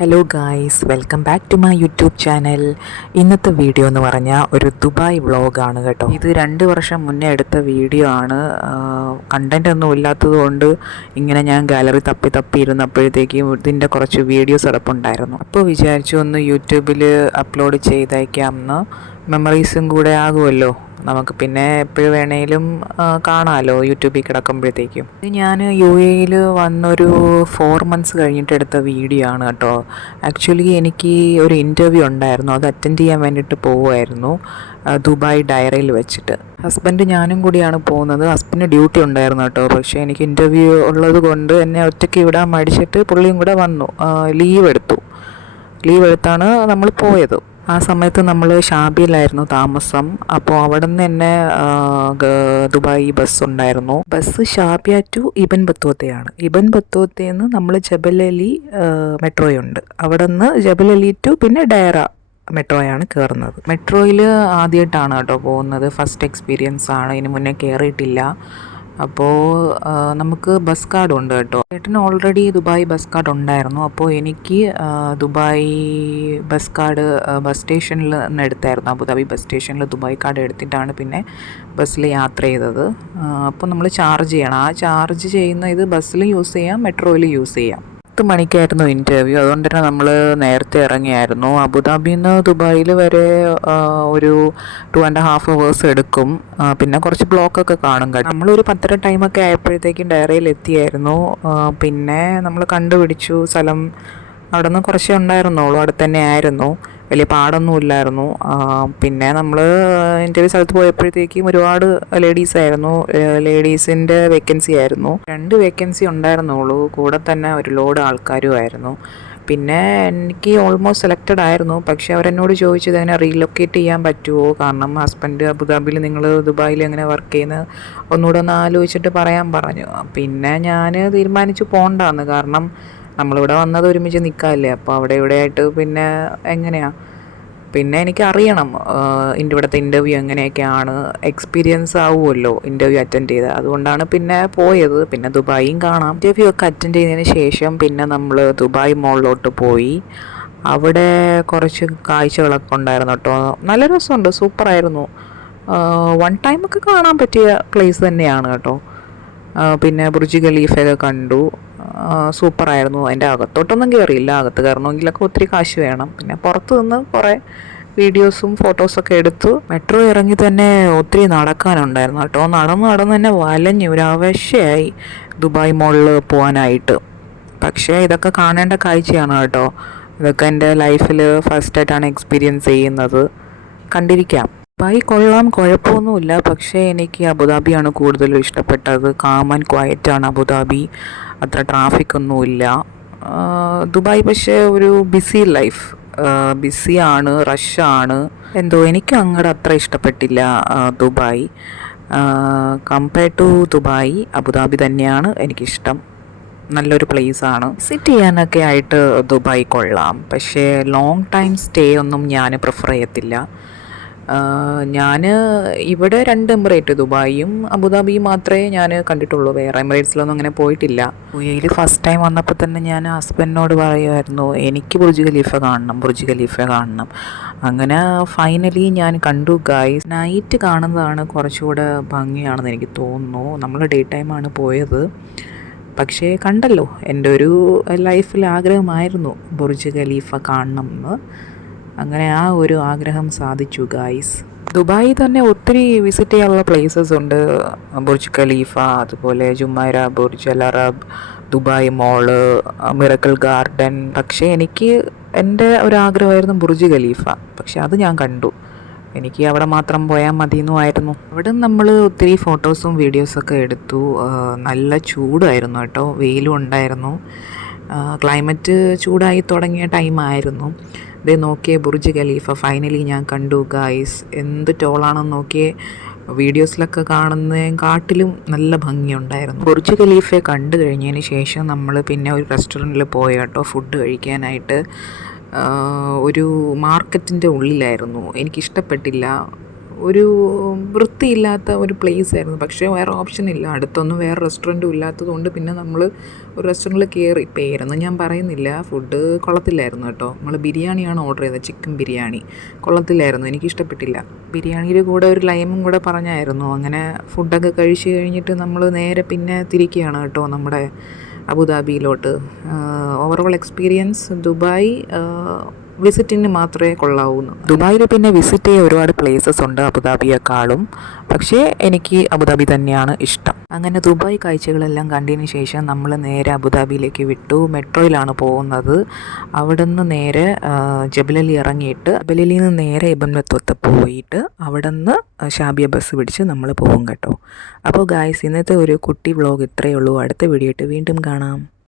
Hello guys, welcome back to my YouTube channel. ഇന്നത്തെ video എന്ന് പറഞ്ഞാൽ ഒരു ദുബായ് വ്ളോഗാണ് കേട്ടോ. ഇത് 2 വർഷം മുന്നേ എടുത്ത വീഡിയോ ആണ്. കണ്ടൻ്റ് ഒന്നും ഇല്ലാത്തത് കൊണ്ട് ഇങ്ങനെ ഞാൻ ഗാലറി തപ്പി തപ്പി ഇരുന്നപ്പോഴത്തേക്കും ഇതിൻ്റെ കുറച്ച് വീഡിയോസ് കിടപ്പുണ്ടായിരുന്നു. അപ്പോൾ വിചാരിച്ചു ഒന്ന് യൂട്യൂബിൽ അപ്ലോഡ് ചെയ്തേക്കാമെന്ന്. മെമ്മറീസും കൂടെ ആകുമല്ലോ നമുക്ക്, പിന്നെ എപ്പോഴും വേണേലും കാണാമല്ലോ യൂട്യൂബിൽ കിടക്കുമ്പോഴത്തേക്കും. ഇത് ഞാൻ UAE വന്നൊരു 4 months കഴിഞ്ഞിട്ട് എടുത്ത വീഡിയോ ആണ് കേട്ടോ. ആക്ച്വലി എനിക്ക് ഒരു ഇൻ്റർവ്യൂ ഉണ്ടായിരുന്നു, അത് അറ്റൻഡ് ചെയ്യാൻ വേണ്ടിയിട്ട് പോവുമായിരുന്നു ദുബായ് ഡയറിയിൽ വെച്ചിട്ട്. ഹസ്ബൻഡ് ഞാനും കൂടിയാണ് പോകുന്നത്. ഹസ്ബൻഡ് ഡ്യൂട്ടി ഉണ്ടായിരുന്നു കേട്ടോ, പക്ഷേ എനിക്ക് ഇൻ്റർവ്യൂ ഉള്ളത് കൊണ്ട് എന്നെ ഒറ്റയ്ക്ക് വിടാൻ മടിച്ചിട്ട് പുള്ളിയും കൂടെ വന്നു. ലീവ് എടുത്താണ് നമ്മൾ പോയത്. ആ സമയത്ത് നമ്മൾ ഷാബിയിലായിരുന്നു താമസം. അപ്പോൾ അവിടെ നിന്ന് തന്നെ ദുബായ് ബസ് ഉണ്ടായിരുന്നു. ബസ് ഷാബിയ ടു ഇബൻ ബത്തോത്തയാണ്. ഇബൻ ബത്തോത്തയിൽ നിന്ന് നമ്മൾ ജബലലി മെട്രോയുണ്ട്. അവിടെ നിന്ന് ജബലലി ടു പിന്നെ ഡയറ മെട്രോയാണ് കയറുന്നത്. മെട്രോയിൽ ആദ്യമായിട്ടാണ് കേട്ടോ പോകുന്നത്, ഫസ്റ്റ് എക്സ്പീരിയൻസ് ആണ്, ഇതിന് മുന്നേ കയറിയിട്ടില്ല. അപ്പോൾ നമുക്ക് ബസ് കാർഡ് ഉണ്ട് കേട്ടോ. ചേട്ടന് ഓൾറെഡി ദുബായ് ബസ് കാർഡ് ഉണ്ടായിരുന്നു. അപ്പോൾ എനിക്ക് ദുബായ് ബസ് കാർഡ് ബസ് സ്റ്റേഷനിൽ നിന്ന് എടുത്തായിരുന്നു. അബുദാബി ബസ് സ്റ്റേഷനിൽ ദുബായ് കാർഡ് എടുത്തിട്ടാണ് പിന്നെ ബസ്സിൽ യാത്ര ചെയ്തത്. അപ്പോൾ നമ്മൾ ചാർജ് ചെയ്യണം. ആ ചാർജ് ചെയ്യുന്ന ഇത് ബസ്സിൽ യൂസ് ചെയ്യാം, മെട്രോയിൽ യൂസ് ചെയ്യാം. 10 മണിക്കായിരുന്നു ഇൻ്റർവ്യൂ, അതുകൊണ്ട് തന്നെ നമ്മൾ നേരത്തെ ഇറങ്ങിയായിരുന്നു. അബുദാബിയിൽ നിന്ന് ദുബായിൽ വരെ ഒരു 2.5 hours എടുക്കും. പിന്നെ കുറച്ച് ബ്ലോക്കൊക്കെ കാണും കേട്ടോ. നമ്മളൊരു 10:30 ടൈമൊക്കെ ആയപ്പോഴത്തേക്കും ഡയറിയിൽ എത്തിയായിരുന്നു. പിന്നെ നമ്മൾ കണ്ടുപിടിച്ചു സ്ഥലം. അവിടെ നിന്ന് കുറച്ചേ ഉണ്ടായിരുന്നുള്ളൂ, അടുത്ത് തന്നെ ആയിരുന്നു, വലിയ പാടൊന്നും ഇല്ലായിരുന്നു. പിന്നെ നമ്മൾ ഇൻ്റർവ്യൂ സ്ഥലത്ത് പോയപ്പോഴത്തേക്കും ഒരുപാട് ലേഡീസായിരുന്നു. ലേഡീസിൻ്റെ വേക്കൻസി ആയിരുന്നു. 2 വേക്കൻസി ഉണ്ടായിരുന്നുള്ളൂ, കൂടെ തന്നെ ഒരു ലോഡ് ആൾക്കാരും ആയിരുന്നു. പിന്നെ എനിക്ക് ഓൾമോസ്റ്റ് സെലക്റ്റഡ് ആയിരുന്നു. പക്ഷേ അവരെന്നോട് ചോദിച്ചത് എങ്ങനെ റീലൊക്കേറ്റ് ചെയ്യാൻ പറ്റുമോ, കാരണം ഹസ്ബൻഡ് അബുദാബിയിൽ, നിങ്ങൾ ദുബായിൽ എങ്ങനെ വർക്ക് ചെയ്യുന്നത് ഒന്നുകൂടെ ഒന്ന് ആലോചിച്ചിട്ട് പറയാൻ പറഞ്ഞു. പിന്നെ ഞാൻ തീരുമാനിച്ചു പോകണ്ടാന്ന്, കാരണം നമ്മളിവിടെ വന്നത് ഒരുമിച്ച് നിൽക്കാമല്ലേ. അപ്പോൾ അവിടെ ഇവിടെയായിട്ട് പിന്നെ എങ്ങനെയാണ്, പിന്നെ എനിക്ക് അറിയണം ഇവിടുത്തെ ഇൻ്റർവ്യൂ എങ്ങനെയൊക്കെയാണ്, എക്സ്പീരിയൻസ് ആവുമല്ലോ ഇൻ്റർവ്യൂ അറ്റൻഡ് ചെയ്ത്. അതുകൊണ്ടാണ് പിന്നെ പോയത്. പിന്നെ ദുബായും കാണാം. ഇൻ്റർവ്യൂ ഒക്കെ അറ്റൻഡ് ചെയ്തതിന് ശേഷം പിന്നെ നമ്മൾ ദുബായ് മോളിലോട്ട് പോയി. അവിടെ കുറച്ച് കാഴ്ചകളൊക്കെ ഉണ്ടായിരുന്നു കേട്ടോ. നല്ല രസമുണ്ട്, സൂപ്പറായിരുന്നു. വൺ ടൈമൊക്കെ കാണാൻ പറ്റിയ പ്ലേസ് തന്നെയാണ് കേട്ടോ. പിന്നെ ബുർജ് ഖലീഫയൊക്കെ കണ്ടു. സൂപ്പറായിരുന്നു. അതിൻ്റെ അകത്തോട്ടൊന്നും കയറിയില്ല, അകത്ത് കയറണമെങ്കിലൊക്കെ ഒത്തിരി കാശ് വേണം. പിന്നെ പുറത്ത് നിന്ന് കുറേ വീഡിയോസും ഫോട്ടോസൊക്കെ എടുത്തു. മെട്രോ ഇറങ്ങി തന്നെ ഒത്തിരി നടക്കാനുണ്ടായിരുന്നു കേട്ടോ. നടന്ന് തന്നെ വലഞ്ഞ് ഒരു ആവശ്യമായി ദുബായ് മോളിൽ പോകാനായിട്ട്. പക്ഷേ ഇതൊക്കെ കാണേണ്ട കാഴ്ചയാണ് കേട്ടോ. ഇതൊക്കെ എൻ്റെ ലൈഫിൽ ഫസ്റ്റായിട്ടാണ് എക്സ്പീരിയൻസ് ചെയ്യുന്നത്. കണ്ടിരിക്കാം. ദുബായ് കൊള്ളാം, കുഴപ്പമൊന്നുമില്ല. പക്ഷേ എനിക്ക് അബുദാബിയാണ് കൂടുതലും ഇഷ്ടപ്പെട്ടത്. കാം ആൻഡ് ക്വയറ്റാണ് അബുദാബി, അത്ര ട്രാഫിക്കൊന്നുമില്ല. ദുബായ് പക്ഷേ ഒരു ബിസി ലൈഫ്, ബിസിയാണ്, റഷാണ്. എന്തോ എനിക്ക് അങ്ങോട്ട് അത്ര ഇഷ്ടപ്പെട്ടില്ല Dubai. Compare to Dubai, Abu Dhabi തന്നെയാണ് എനിക്കിഷ്ടം. നല്ലൊരു പ്ലേസാണ്, വിസിറ്റ് ചെയ്യാനൊക്കെ ആയിട്ട് ദുബായ് കൊള്ളാം. പക്ഷേ ലോങ് ടൈം സ്റ്റേ ഒന്നും ഞാൻ പ്രിഫർ ചെയ്യത്തില്ല. ഞാൻ ഇവിടെ 2 എമിറേറ്റ്, ദുബായും അബുദാബിയും മാത്രമേ ഞാൻ കണ്ടിട്ടുള്ളൂ. വേറെ എമിറേറ്റ്സിലൊന്നും അങ്ങനെ പോയിട്ടില്ല. UAE ഫസ്റ്റ് ടൈം വന്നപ്പോൾ തന്നെ ഞാൻ ഹസ്ബൻഡിനോട് പറയുമായിരുന്നു എനിക്ക് ബുർജ് ഖലീഫ കാണണം. അങ്ങനെ ഫൈനലി ഞാൻ കണ്ടു ഗൈസ്. നൈറ്റ് കാണുന്നതാണ് കുറച്ചുകൂടെ ഭംഗിയാണെന്ന് എനിക്ക് തോന്നുന്നു. നമ്മൾ ഡേ ടൈമാണ് പോയത്, പക്ഷേ കണ്ടല്ലോ, എൻ്റെ ഒരു ലൈഫിൽ ആഗ്രഹമായിരുന്നു ബുർജ് ഖലീഫ കാണണം എന്ന്. അങ്ങനെ ആ ഒരു ആഗ്രഹം സാധിച്ചു ഗായ്സ്. ദുബായിൽ തന്നെ ഒത്തിരി വിസിറ്റ് ചെയ്യാനുള്ള പ്ലേസസ് ഉണ്ട്. ബുർജ് ഖലീഫ, അതുപോലെ Jumeirah, Burj Al Arab, Dubai മോള്, മിറക്കിൾ ഗാർഡൻ. പക്ഷേ എനിക്ക് എൻ്റെ ഒരാഗ്രഹമായിരുന്നു ബുർജ് ഖലീഫ. പക്ഷെ അത് ഞാൻ കണ്ടു. എനിക്ക് അവിടെ മാത്രം പോയാൽ മതിയെന്നുമായിരുന്നു. അവിടെ നമ്മൾ ഒത്തിരി ഫോട്ടോസും വീഡിയോസൊക്കെ എടുത്തു. നല്ല ചൂടായിരുന്നു കേട്ടോ, വെയിലും ഉണ്ടായിരുന്നു. ക്ലൈമറ്റ് ചൂടായി തുടങ്ങിയ ടൈമായിരുന്നു. ഇത് നോക്കിയേ, ബുർജ് ഖലീഫ ഫൈനലി ഞാൻ കണ്ടു ഗായ്സ്. എന്ത് ടോളാണെന്ന് നോക്കിയേ. വീഡിയോസിലൊക്കെ കാണുന്നതിനെക്കാട്ടിലും നല്ല ഭംഗിയുണ്ടായിരുന്നു. ബുർജ് ഖലീഫയെ കണ്ടു കഴിഞ്ഞതിന് ശേഷം നമ്മൾ പിന്നെ ഒരു റെസ്റ്റോറൻറ്റിൽ പോയി കേട്ടോ ഫുഡ് കഴിക്കാനായിട്ട്. ഒരു മാർക്കറ്റിൻ്റെ ഉള്ളിലായിരുന്നു. എനിക്കിഷ്ടപ്പെട്ടില്ല. ഒരു വൃത്തിയില്ലാത്ത ഒരു പ്ലേസ് ആയിരുന്നു. പക്ഷേ വേറെ ഓപ്ഷൻ ഇല്ല, അടുത്തൊന്നും വേറെ റെസ്റ്റോറൻറ്റും ഇല്ലാത്തതുകൊണ്ട് പിന്നെ നമ്മൾ ഒരു റെസ്റ്റോറൻറ്റിൽ കയറി. പേരൊന്നും ഞാൻ പറയുന്നില്ല, ഫുഡ് കൊള്ളത്തില്ലായിരുന്നു കേട്ടോ. നമ്മൾ ബിരിയാണിയാണ് ഓർഡർ ചെയ്തത്, ചിക്കൻ ബിരിയാണി. കൊള്ളത്തില്ലായിരുന്നു, എനിക്കിഷ്ടപ്പെട്ടില്ല. ബിരിയാണിയുടെ കൂടെ ഒരു ലൈമും കൂടെ പറഞ്ഞായിരുന്നു. അങ്ങനെ ഫുഡൊക്കെ കഴിച്ച് കഴിഞ്ഞിട്ട് നമ്മൾ നേരെ പിന്നെ തിരിക്കുകയാണ് കേട്ടോ നമ്മുടെ അബുദാബിയിലോട്ട്. ഓവറോൾ എക്സ്പീരിയൻസ് ദുബായ് വിസിറ്റിന് മാത്രമേ കൊള്ളാവൂന്ന്. ദുബായിൽ പിന്നെ വിസിറ്റ് ചെയ്യാൻ ഒരുപാട് പ്ലേസസ് ഉണ്ട് അബുദാബിയെക്കാളും, പക്ഷേ എനിക്ക് അബുദാബി തന്നെയാണ് ഇഷ്ടം. അങ്ങനെ ദുബായ് കാഴ്ചകളെല്ലാം കണ്ടതിന് ശേഷം നമ്മൾ നേരെ അബുദാബിയിലേക്ക് വിട്ടു. മെട്രോയിലാണ് പോകുന്നത്. അവിടെ നിന്ന് നേരെ ജബലലി ഇറങ്ങിയിട്ട് ജബലലിയിൽ നിന്ന് നേരെ ഇബ്ൻ ബത്തൂത്ത പോയിട്ട് അവിടെ നിന്ന് ഷാബിയ ബസ് പിടിച്ച് നമ്മൾ പോകും കേട്ടോ. അപ്പോൾ ഗായ്സ്, ഇന്നത്തെ ഒരു കുട്ടി വ്ളോഗ് ഇത്രയേ ഉള്ളൂ. അടുത്ത വീഡിയോ ആയിട്ട് വീണ്ടും കാണാം.